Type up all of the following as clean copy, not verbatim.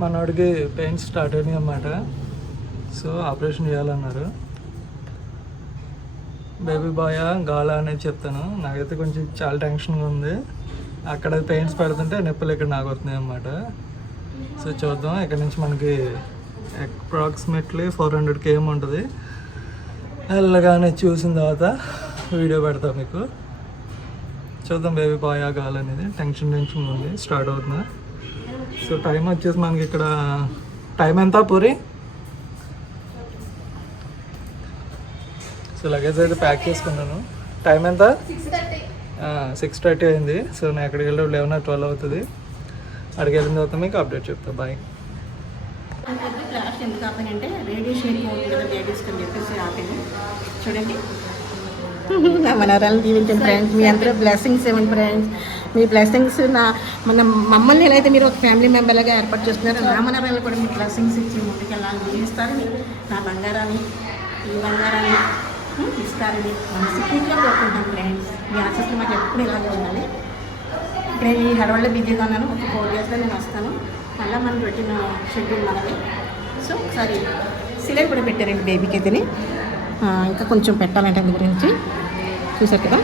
మనోడికి pains start అయినాయి అన్నమాట. సో ఆపరేషన్ చేయాలన్నారు. బేబీ బాయ్ గాలా అనేది చెప్తాను. నాకైతే కొంచెం చాలా టెన్షన్గా ఉంది. అక్కడ పెయిన్స్ పెడుతుంటే నొప్పులు ఇక్కడ నాకు వస్తున్నాయి అన్నమాట. సో చూద్దాం. ఇక్కడ నుంచి మనకి అప్రాక్సిమేట్లీ 400 km ఉంటుంది. వెళ్ళగానే చూసిన తర్వాత వీడియో పెడతాం మీకు. చూద్దాం బేబీ బాయ్ గాల్ అనేది. టెన్షన్ ఉంది. స్టార్ట్ అవుతుంది. సో టైం వచ్చేసి మనకి ఇక్కడ టైం ఎంత పూరి? సో లగేజ్ అయితే ప్యాక్ చేసుకున్నాను. టైం ఎంత? 6:30 అయింది. సో నేను ఎక్కడికి వెళ్ళి 11 or 12 అవుతుంది. అక్కడికి వెళ్ళిన తర్వాత మీకు అప్డేట్ చెప్తా. బాయ్. ఫ్లాష్ ఎందుకు ఆపానంటే రేడియేషన్ ఎక్కువ ఉంది కదా లేడీస్కి అని చెప్పేసి ఆపాను. చూడండి నా మనవరాలను దీవించండి ఫ్రెండ్స్. మీ అందరూ బ్లెస్సింగ్స్ ఇవ్వండి ఫ్రెండ్స్. మీ బ్లెస్సింగ్స్ మమ్మల్ని ఎలా అయితే మీరు ఒక ఫ్యామిలీ మెంబర్లుగా ఏర్పాటు చేస్తున్నారో నా మనవరాలు కూడా మీ బ్లెస్సింగ్స్ ఇచ్చి ముందుకెళ్ళాలని దీవిస్తారని, నా బంగారాన్ని ఈ బంగారాన్ని ఇస్తారని మనస్ఫూర్తిగా కోరుకుంటాను ఫ్రెండ్స్. మీ ఆశస్సులు మాకు ఎప్పుడు ఇలాగే ఉండాలి. ఇక్కడ ఈ హడవల్లో బిజీగా ఉన్నాను. ఒక 4 daysలో నేను వస్తాను. మళ్ళీ మనం పెట్టిన షెడ్యూల్ మనది. సో ఒకసారి సిలైన్ కూడా పెట్టారండి బేబీకి అయితేనే. ఇంకా కొంచెం పెట్టాలంటే అందు గురించి చూసారు కదా.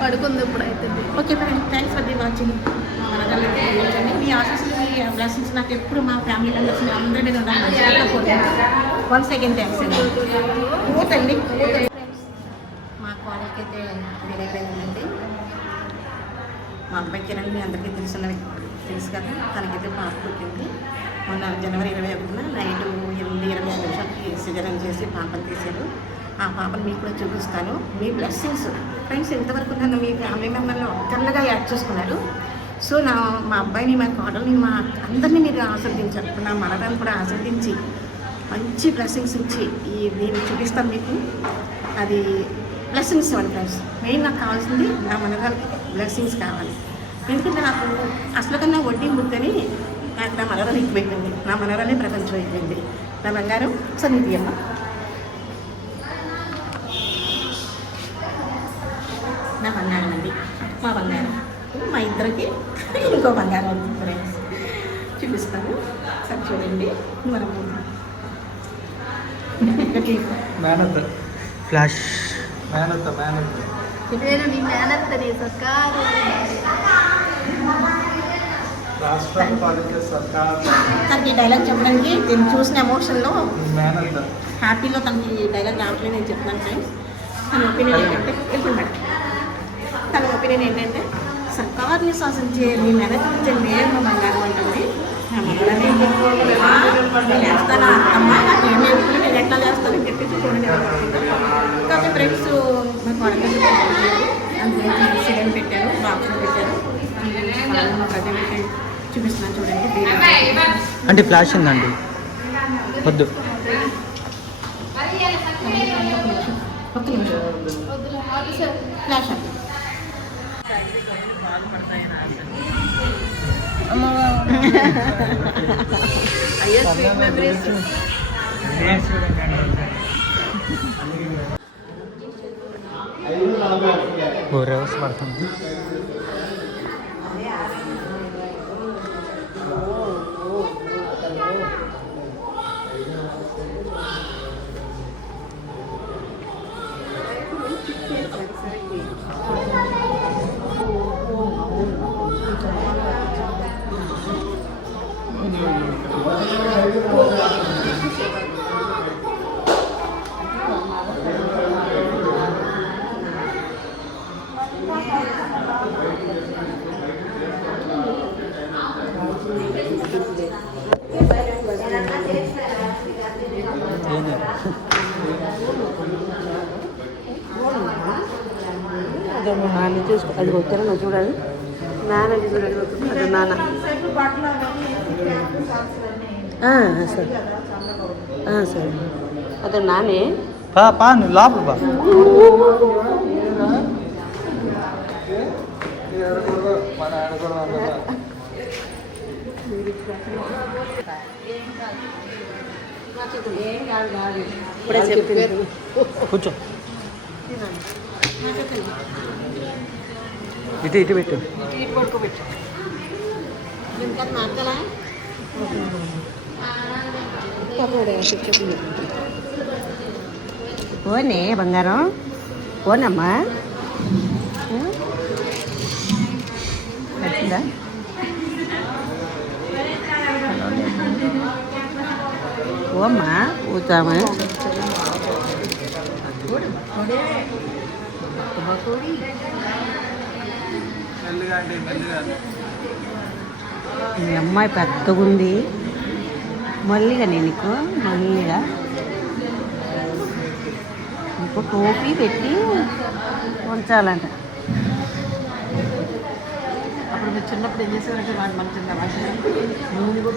పడుకుంది ఇప్పుడు అయితే. Okay friends, thanks for the watching. మీ ఆశీస్సులు మీ బ్లెస్సింగ్స్ నాకు ఎప్పుడు మా ఫ్యామిలీ మెంబర్స్ అందరి మీద ఉండాలి. వన్స్ అగైన్ థ్యాంక్స్ అండి. పోతండి మా కాలేజ్కి అయితే వేరైపోయిందండి. మా అబ్బాయి కిరణ్ మీ అందరికీ తెలుసు కదా. తనకైతే పాప పుట్టింది మొన్న January 21న నైట్ 8:25 సిజరన్ చేసి పాపను తీశారు. ఆ పాపను మీకు కూడా చూపిస్తాను. మీ బ్లెస్సింగ్స్ ఫ్రెండ్స్ ఇంతవరకు నన్ను మీ ఫ్యామిలీ మెంబర్లో ఒక్కరిగా యాడ్ చేసుకున్నారు. సో మా అబ్బాయిని, మా కోడల్ని, మా అందరినీ మీరు ఆస్వాదించారు. నా మనరాన్ని కూడా ఆస్వాదించి మంచి బ్లెస్సింగ్స్ ఇచ్చి దీన్ని చూపిస్తాను మీకు. అది బ్లెస్సింగ్స్ ఇవ్వండి ఫ్రెండ్స్. మెయిన్ నాకు కావాల్సింది నా మనరాలకి బ్లెస్సింగ్స్ కావాలి. ఎందుకంటే నాకు అసలు కన్నా వడ్డీ ముద్దని నాకు నా మనరాలు ఎక్కువైపోయింది. నా మనరాలే ప్రపంచం అయిపోయింది. నా బంగారం సన్నిధి అమ్మ. నా బంగారం అండి, మా బంగారం. మా ఇద్దరికి ఇంకో బంగారం అవుతుంది ఫ్రెండ్స్. చూపిస్తాను సరే చూడండి. మనం మేనత్ ఫ్లాష్ మేనత్ మేనత్ నేను నీ మేనత్ నీ సర్కారు తనకి డైలాగ్ చెప్పడానికి నేను చూసిన ఎమోషన్లో హ్యాపీలో తనకి డైలాగ్ రావట్లేదు నేను చెప్తున్నాను ఫ్రెండ్స్. తన ఒపీనియన్ ఏంటంటే సర్కార్ని శాసించే మీ మెనకించే నేను బంగారం అంటుంది. చేస్తానా అమ్మ నాకు ఏమి ఎప్పుడు నేను ఎట్లా చేస్తానని చెప్పేసి చూడండి. కాబట్టి ఫ్రెండ్స్ మా కొడకలు అందులో సిలిండర్ పెట్టారు, బాక్సులు పెట్టారు. ప్రజలు పెట్టి చూపిస్తున్నాను చూడండి. అంటే ఫ్లాష్ ఉందండి వద్దు. ఒక్క నిమిషం ఫ్లాష్ అండి. అయ్యో స్వీట్ మెమరీస్. 4 hours పడుతుంది. నాన్న చూసుకో, అది వచ్చారో చూడాలి. నాన్న చూడండి, అదే నాన్న. సరే సరే అదే నానే పా నువ్వు లోపల బా. ఇప్పుడే చెప్పారు. కూర్చో. ఇటు ఇటు పెట్టు. ఇటు పడుకోబెట్టు. ఎందుకని మాట్లాడాలా పోనే బంగారం పోనమ్మా వచ్చిందా పోమ్మా కూర్చోమా ఈ అమ్మాయి పెద్దగా ఉంది మల్లిగా నీకు మల్లిగా నీకు టోపీ పెట్టి ఉంచాలంట. అప్పుడు మీరు చిన్నప్పుడు ఏం చేసేవారంటే వాడు మన చిన్న నూనె కూడా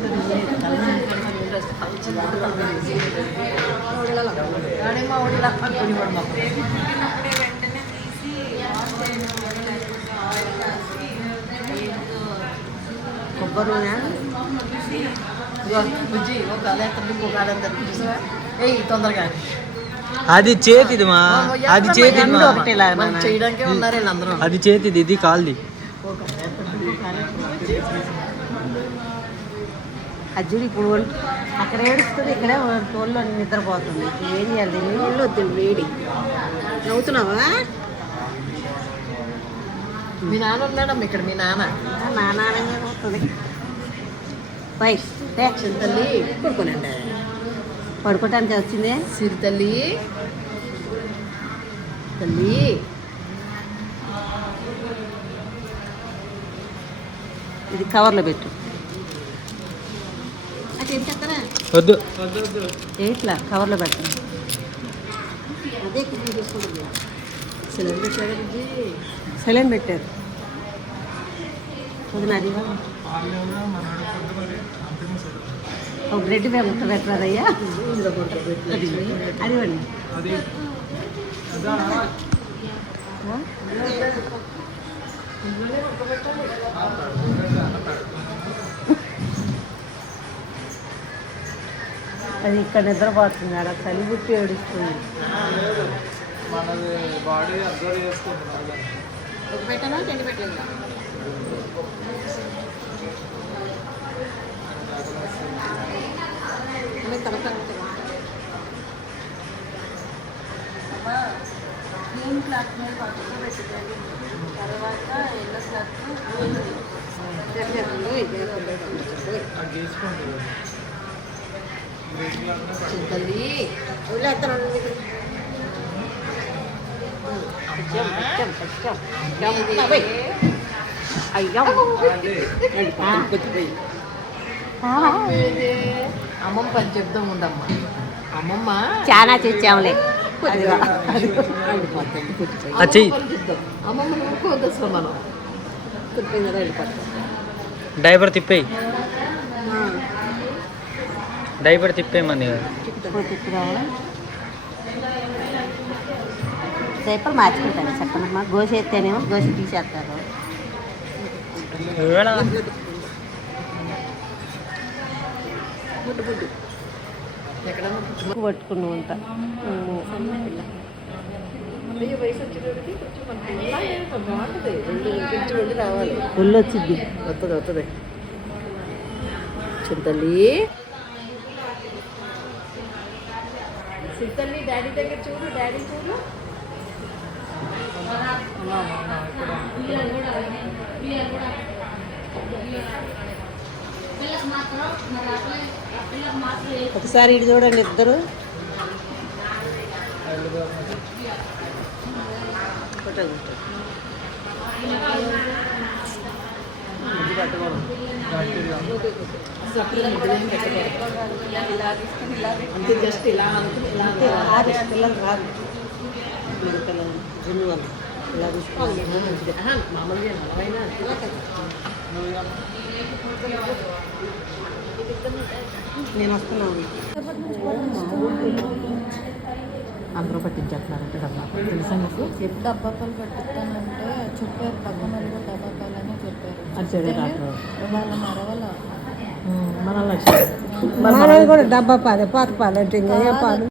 వాడేమో ఒడిలా అనుకుని వాడు మాకు కొబ్బరి నూనె బుజ్జి ఒక లేకపోతే ఇంకొక ఆడందరికి చూసావా ఏయ్ తొందరగా అది చేతిది మా అది చేతిది మా. ఒకటేలా మనం చేయడానికే ఉన్నారు వీళ్ళందరూ అది చేతిది ఇది కాల్ది. అజ్జుడు ఇప్పుడు అక్కడ ఏడుస్తుంది ఇక్కడే తోళ్ళు నిద్రపోతుంది. ఏం చేయాలి నీళ్ళు వద్దు వేడి నవ్వుతున్నావా? మీ నాన్న ఉన్నాడమ్మ ఇక్కడ మీ నాన్న నా నాన్న పోతుంది పై తల్లి పడుకోనండి పడుకోవటానికి వచ్చిందే సిరి తల్లి తల్లి ఇది కవర్లో పెట్టు. వద్దు ఎట్లా కవర్లో పెట్టండి. అదే తీసుకుంటుంది సిలిండర్ పెట్టాడు బుజ్జి సెలైన్ పెట్టారు. వదిన అది ఒక బ్రెడ్ ముట్ట పెట్టరాదయ్యా అది ఇవ్వండి. అది ఇక్కడ నిద్రపోతుంది ఆడ చలి పుట్టి ఏడుస్తుంది. పెట్టానా తిండి పెట్టలేదు గ్రీన్ క్లాత్ మీద పట్టుకు పెట్టింది తర్వాత ఎల్లో క్లాత్ తల్లి అమ్మమ్మ పని చెప్దాం ఉండమ్మా అమ్మమ్మ చాలా తెచ్చాములే. అమ్మమ్మ ఊరుకోవద్దు అసలు మనం డైపర్ తిప్పేయి డైపర్ తిప్పేయమని డైపర్ మార్చుకుంటాను చక్కనమ్మా. గోసి ఎత్తేనేమో గోసి తీసేస్తారు. పట్టుకుని ఉంటా వయసు వచ్చేటప్పటికి కొంచెం మనకి బాగుంటుంది కొంచెం వెళ్ళి రావాలి ఒళ్ళు వచ్చింది. వస్తుంది వస్తుంది చింతల్లి చింతల్లి డాడీ దగ్గర చూడు డాడీ చూడు ఒకసారి ఇటు చూడండి ఇద్దరు. అంతే జస్ట్ ఇలా అనుకుని ఇలా పిల్లలు రాదు రెండు వాళ్ళు ఇలా తీసుకోవాలి. మామూలుగా నలభైనా నేను వస్తున్నాను. అందరూ పట్టించేస్తున్నారంటే డబ్బా తెలుసా నీకు ఎప్పుడు డబ్బాపాలు పట్టిస్తానంటే చెప్పారు పక్కన వాళ్ళు కూడా డబ్బాపాలని చెప్పారు. అది చెడే డాక్టర్ వాళ్ళ మరవల మన లక్ష్యం కూడా డబ్బా పాలే పాత పాలు అంటే ఇంకా ఏ పాలు